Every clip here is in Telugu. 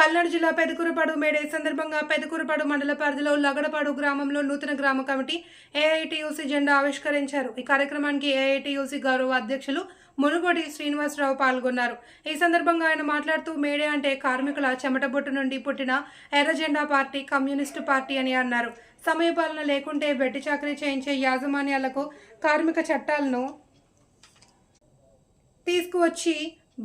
పల్నాడు జిల్లా పెదకూరుపాడు మేడే సందర్భంగా పెదకూరుపాడు మండల పరిధిలో లగడపాడు గ్రామంలో నూతన గ్రామ కమిటీ ఏఐటియుసి జెండా ఆవిష్కరించారు. ఈ కార్యక్రమానికి ఏఐటియుసి గౌరవ అధ్యక్షులు మునుగోడి శ్రీనివాసరావు పాల్గొన్నారు. ఈ సందర్భంగా ఆయన మాట్లాడుతూ మేడే అంటే కార్మికుల చెమటబొట్టు నుండి పుట్టిన ఎర్ర జెండా పార్టీ, కమ్యూనిస్టు పార్టీ అని అన్నారు. సమయపాలన లేకుంటే వెట్టి చాకరీ చేయించే యాజమాన్యాలకు కార్మిక చట్టాలను తీసుకువచ్చి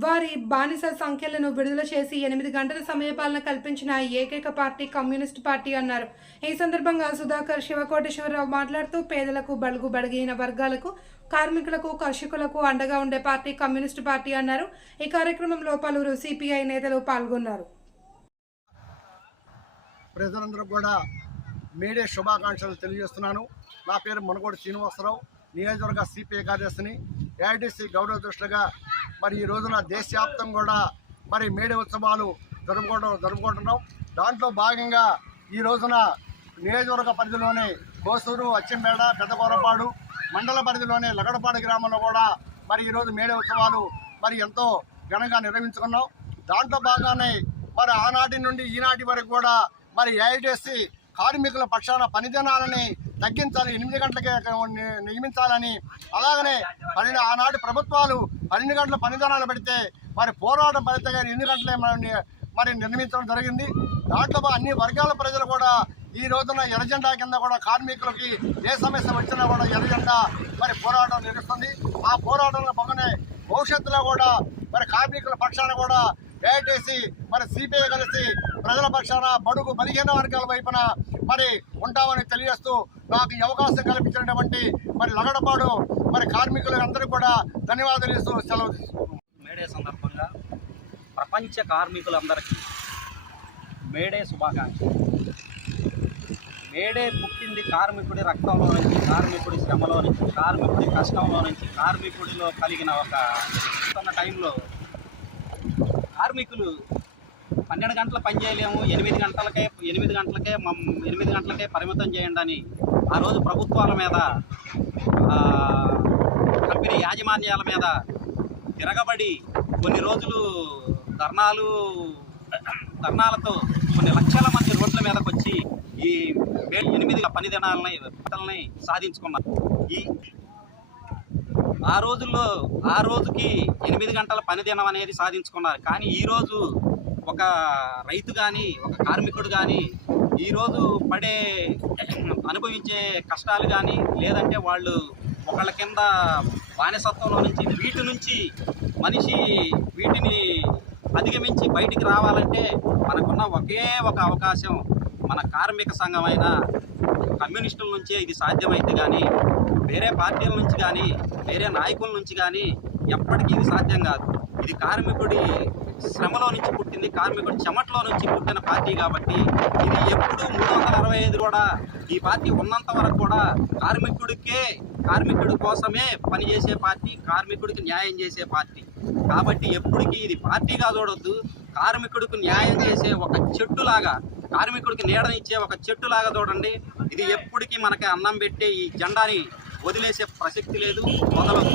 వారి బానిస సంఖ్యలను విడుదల చేసి 8 గంటల సమయపాలన కల్పించిన ఏకైక పార్టీ కమ్యూనిస్ట్ పార్టీ అన్నారు. ఈ సందర్భంగా సుధాకర్ శివకోటేశ్వరరావు మాట్లాడుతూ పేదలకు, బడుగు బలహీన వర్గాలకు, కార్మికులకు, కర్షకులకు అండగా ఉండే పార్టీ కమ్యూనిస్ట్ పార్టీ అన్నారు. ఈ కార్యక్రమంలో పలువురు సిపిఐ నేతలు పాల్గొన్నారు. ప్రజలందరూ కూడా మేడే శుభాకాంక్షలు తెలియజేస్తున్నాను. నా పేరు మునుగోడి శ్రీనివాసరావు, నియోజకవర్గ సిపిఐ కార్యదర్శిని. ఏఐటిసి గౌరవ దృష్టిగా మరి ఈ రోజున దేశవ్యాప్తంగా కూడా మరి మేడే ఉత్సవాలు జరుపుకుంటున్నాం. దాంట్లో భాగంగా ఈ రోజున నియోజకవర్గ పరిధిలోని కోసూరు, అచ్చెంపేట, పెదకూరపాడు మండల పరిధిలోని లగడపాడు గ్రామంలో కూడా మరి ఈరోజు మేడే ఉత్సవాలు మరి ఎంతో ఘనంగా నిర్వహించుకున్నాం. దాంట్లో భాగంగానే మరి ఆనాటి నుండి ఈనాటి వరకు కూడా మరి ఏఐటిసి కార్మికుల పక్షాన పనిదినాలని తగ్గించాలి, 8 గంటలకే నియమించాలని, అలాగనే ఆనాటి ప్రభుత్వాలు 12 గంటల పనిదినాలు పెడితే మరి పోరాటం ఫలితంగా 8 గంటలే మరి నిర్మించడం జరిగింది. దాంట్లో అన్ని వర్గాల ప్రజలు కూడా ఈ రోజున ఎర్రజెండా కింద కూడా కార్మికులకి ఏ సమస్య వచ్చినా కూడా ఎర్రజెండా మరి పోరాటం నిర్వహిస్తుంది. ఆ పోరాటంలో భాగంగానే భవిష్యత్తులో కూడా మరి కార్మికుల పక్షాన కూడా ఏఐటిసి మరి సిపిఐ కలిసి ప్రజల పక్షాన, బడుగు బలహీన వర్గాల వైపున మరి ఉంటామని తెలియజేస్తూ నాకు ఈ అవకాశం కల్పించినటువంటి మరి లగడపాడు మరి కార్మికులందరూ కూడా ధన్యవాదాలు ఇస్తూ సెలవు తీసుకుంటున్నాను. మేడే సందర్భంగా ప్రపంచ కార్మికులందరికీ మేడే శుభాకాంక్షలు. మేడే పుట్టింది కార్మికుడి రక్తంలో నుంచి, కార్మికుడి శ్రమలో నుంచి, కార్మికుడి కష్టంలో నుంచి, కార్మికుడిలో కలిగిన ఒక టైంలో కార్మికులు 12 గంటలు పని చేయలేము, 8 గంటలకే పరిమితం చేయండి అని ఆ రోజు ప్రభుత్వాల మీద, కంపెనీ యాజమాన్యాల మీద తిరగబడి కొన్ని రోజులు ధర్నాలతో కొన్ని లక్షల మంది రోడ్ల మీదకి వచ్చి ఈ 8 పని దినాలని సాధించుకున్నారు. ఆ రోజుకి 8 గంటల పని దినం అనేది సాధించుకున్నారు. కానీ ఈరోజు ఒక రైతు కానీ, ఒక కార్మికుడు కానీ ఈరోజు అనుభవించే కష్టాలు కానీ, లేదంటే వాళ్ళు ఒకళ్ళ కింద బానిసత్వంలో నుంచి వీటిని అధిగమించి బయటికి రావాలంటే మనకున్న ఒకే ఒక అవకాశం మన కార్మిక సంఘమైన కమ్యూనిస్టుల నుంచే ఇది సాధ్యమైతే కానీ, వేరే పార్టీల నుంచి కానీ, వేరే నాయకుల నుంచి కానీ ఎప్పటికీ ఇది సాధ్యం కాదు. ఇది కార్మికుడి శ్రమలో నుంచి పుట్టింది, కార్మికుడి చెమట్లో నుంచి పుట్టిన పార్టీ కాబట్టి ఇది ఎప్పుడు 365 కూడా ఈ పార్టీ ఉన్నంత వరకు కూడా కార్మికుడి కోసమే పనిచేసే పార్టీ, కార్మికుడికి న్యాయం చేసే పార్టీ. కాబట్టి ఎప్పటికీ ఇది పార్టీగా చూడొద్దు, కార్మికుడికి న్యాయం చేసే ఒక చెట్టులాగా, కార్మికుడికి నీడనిచ్చే ఒక చెట్టులాగా చూడండి. ఇది ఎప్పటికీ మనకి అన్నం పెట్టే ఈ జెండాని వదిలేసే ప్రసక్తి లేదు, వదలదు.